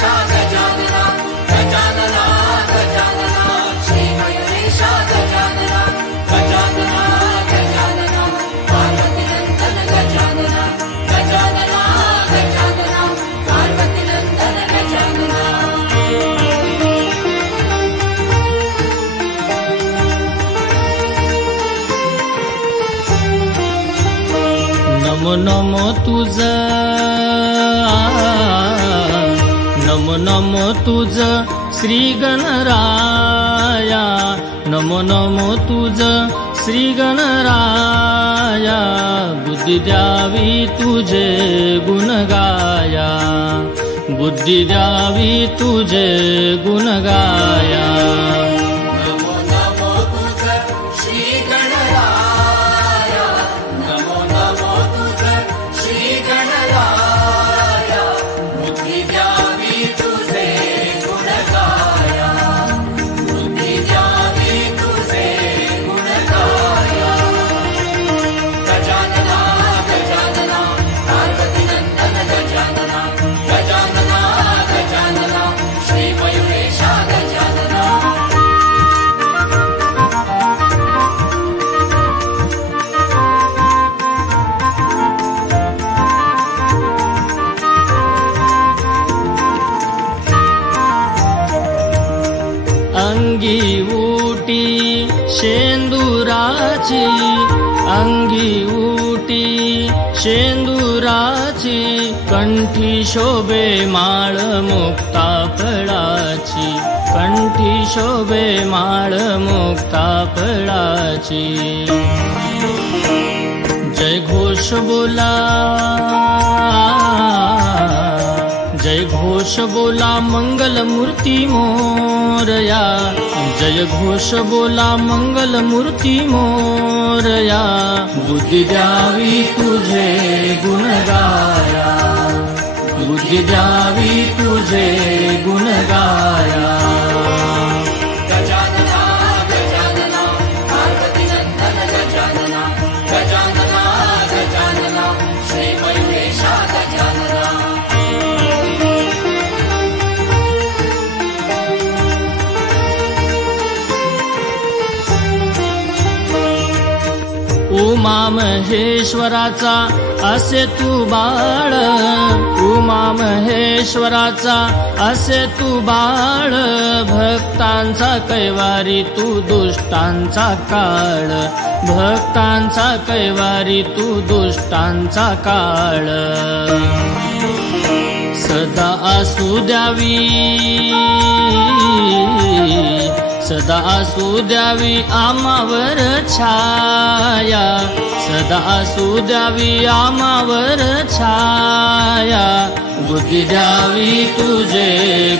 मयूरेशा गजानना गजानना गजानना श्री मयूरेशा गजानना गजानना गजानना पार्वती नंदन गजानना गजानना गजानना पार्वती नंदन गजानना। नमो नमो तुझ नमो नमो तुझ श्री गणराया नमो नमो तुझ श्री गणराया बुद्धी द्यावी तुझे गुण गाया बुद्धी द्यावी तुझे गुण गाया। नमो नमो तुझ श्री गणराया नमो नमो तुझ श्री गणराया बुद्धी द्यावी तुझे गुण गाया बुद्धी द्यावी तुझे गुण गाया। गजानना गजानना पार्वती नंदन गजानना गजानना गजानना श्री मयूरेशा गजानना। अंगी उटी शेंदुराची अंगी उटी शेंदुराची कंठी शोभे माळ मुक्ता फळाची कंठी शोभे माळ मुक्ता फळाची। जय घोष बोला जय घोष बोला मंगल मूर्ती मोरया जय घोष बोला मंगल मूर्ती मोरया बुद्धी द्यावी तुझे गुण गाया बुद्धी द्यावी तुझे गुण गाया। गजानना गजानना पार्वती नंदन गजानना गजानना गजानना श्री मयूरेशा गजानना। उमा महेश्वराचा असे तू बाळ उमा महेश्वराचा असे तू बाळ भक्तांचा कैवारी तू दुष्टांचा काळ भक्तांचा कैवारी तू दुष्टांचा काळ। सदा असू द्यावी सदा असू द्यावी आमावर छाया सदा असू द्यावी आमावर छाया बुद्धी द्यावी तुझे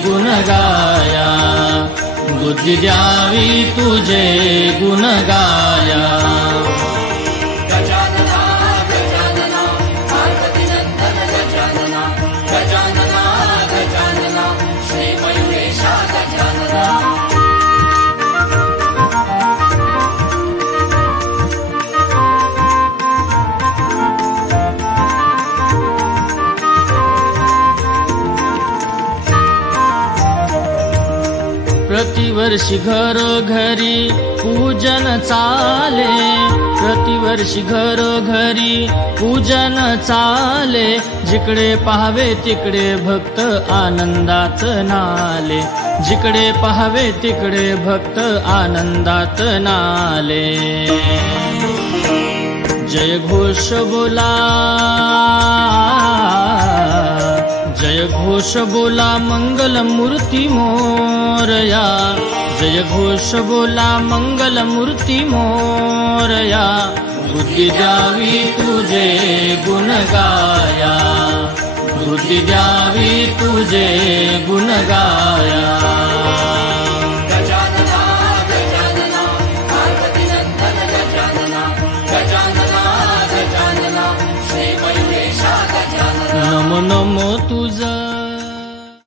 गुण गाया बुद्धी द्यावी तुझे गुण गाया। गजानना गजानना पार्वती नंदन गजानना गजानना गजानना श्री मयूरेशा गजानना। प्रतिवर्षी घरोघरी पूजन चाले प्रतिवर्षी घरोघरी पूजन चाले जिकडे पाहावे तिकडे भक्त आनंदात नाले जिकडे पाहावे तिकडे भक्त आनंदात नाले। जय घोष बोला जय घोष बोला मंगल मूर्ती मोरया जय घोष बोला मंगल मूर्ती मोरया बुद्धी द्यावी तुझे गुण गाया बुद्धी द्यावी तुझे गुण गाया।